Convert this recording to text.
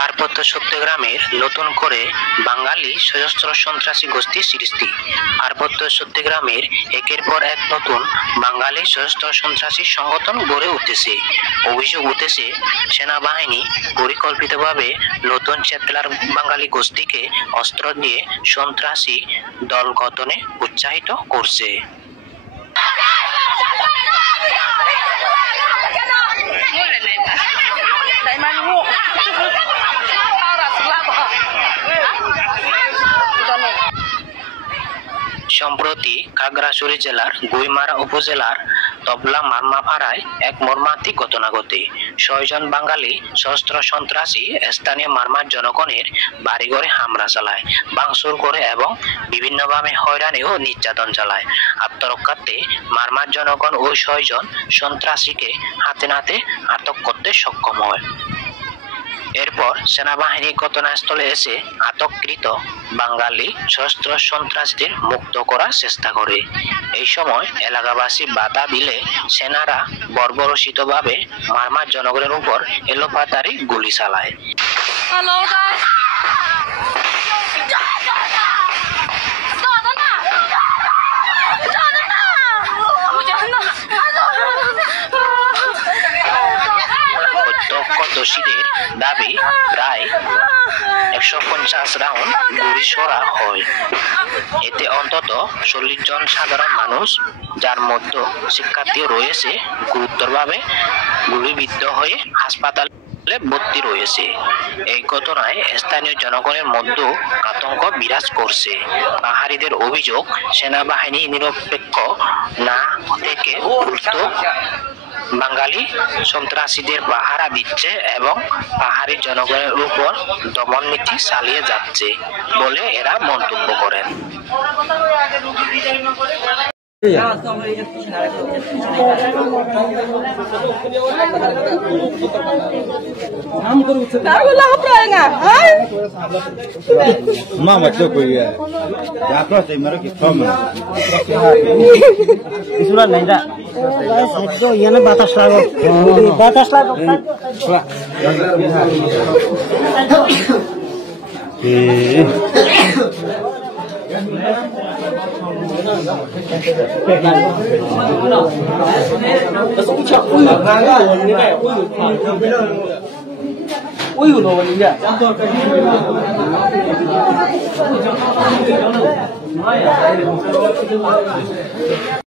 পার্বত্য চট্টগ্রামের নতুন করে বাঙালি সশস্ত্র সন্ত্রাসী গোষ্ঠী সৃষ্টি। পার্বত্য চট্টগ্রামের একের পর এক নতুন বাঙালি সশস্ত্র সন্ত্রাসী সংগঠন গড়ে উঠেছে। অভিযোগ উঠেছে সেনাবাহিনী পরিকল্পিতভাবে নতুন চেতলার বাঙালি গোষ্ঠীকে অস্ত্র দিয়ে সন্ত্রাসী দল গঠনে উৎসাহিত করছে। সম্প্রতি খাগড়াছড়ি জেলার গুইমারা উপজেলার তবলা মারমাপাড়ায় এক মর্মান্তিক ঘটনা ঘটে। ৬ জন বাঙালি সশস্ত্র সন্ত্রাসী স্থানীয় মারমার জনগণের বাড়িঘরে হামলা চালায়, ভাঙচুর করে এবং বিভিন্নভাবে হয়রানি ও নির্যাতন চালায়। আত্মরক্ষার্থে মারমার জনগণ ওই ৬ জন সন্ত্রাসীকে হাতে নাতে আটক করতে সক্ষম হয়। এরপর সেনাবাহিনী ঘটনাস্থলে এসে আটককৃত বাঙালি সশস্ত্র সন্ত্রাসীদের মুক্ত করার চেষ্টা করে। এই সময় এলাকাবাসী বাধা দিলে সেনারা বর্বরচিতভাবে মারমার জনগণের উপর এলোপাতাড়ি গুলি চালায়। প্রত্যক্ষদর্শীদের দাবি প্রায় ১৫০ রাউন্ড গুলি ছোড়া হয়। এতে অন্তত ৪০ জন সাধারণ মানুষ, যার মধ্যে শিক্ষার্থী রয়েছে, গুরুতরভাবে গুলিবিদ্ধ হয়ে হাসপাতালে ভর্তি রয়েছে। এই ঘটনায় স্থানীয় জনগণের মধ্যে আতঙ্ক বিরাজ করছে। পাহাড়িদের অভিযোগ, সেনাবাহিনী নিরপেক্ষ না থেকে উল্টো বাঙালি সন্ত্রাসীদের পাহারা দিচ্ছে এবং পাহাড়ি জনগণের উপর দমন নীতি চালিয়ে যাচ্ছে বলে এরা মন্তব্য করেন। বাতাস লাগো বাতাস লাগো